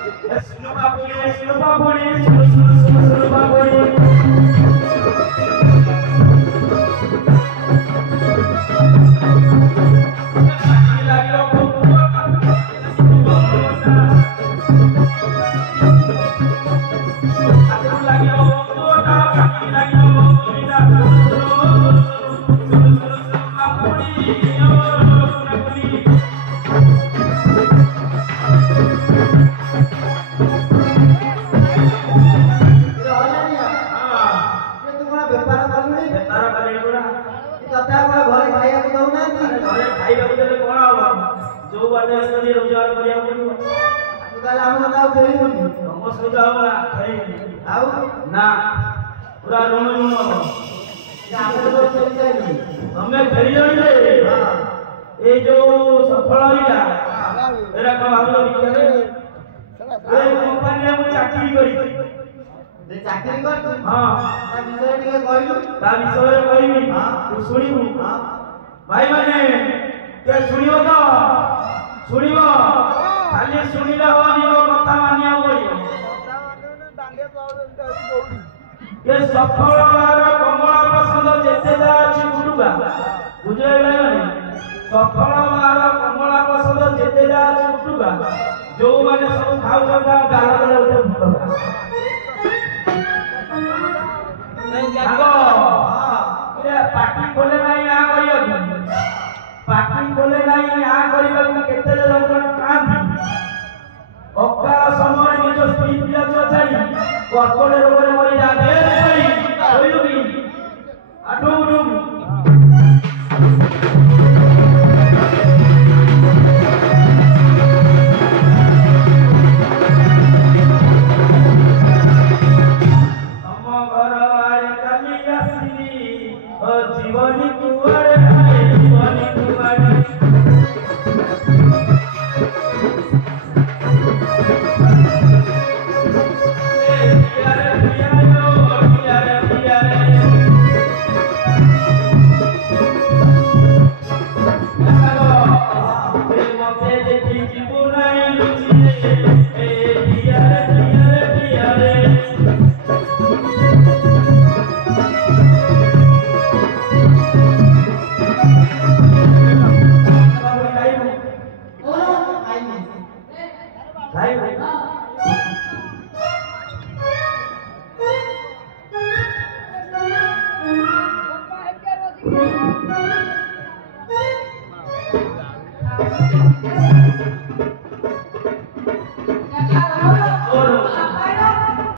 Sunu baburi, sunu baburi, sunu baburi. भाई माने के सुनियो तो सुनिबो खाली सुनिले होनी ओ कथा मानिया पड़ियो के सफलर कमला पसंद जेते जा अछि गुडुगा बुझेले माने सफलर कमला पसंद जेते जा अछि गुडुगा जो माने सब खाउ जंगा गाल गले उठे फुटबा जागो पार्टी खोले नहीं आ करियो पार्टी खोले नहीं आ करियो केते जन कांदी अकाल समय निज स्त्री पिला छाड़ी कर्कट रोग मरी जा ढेर होई आडू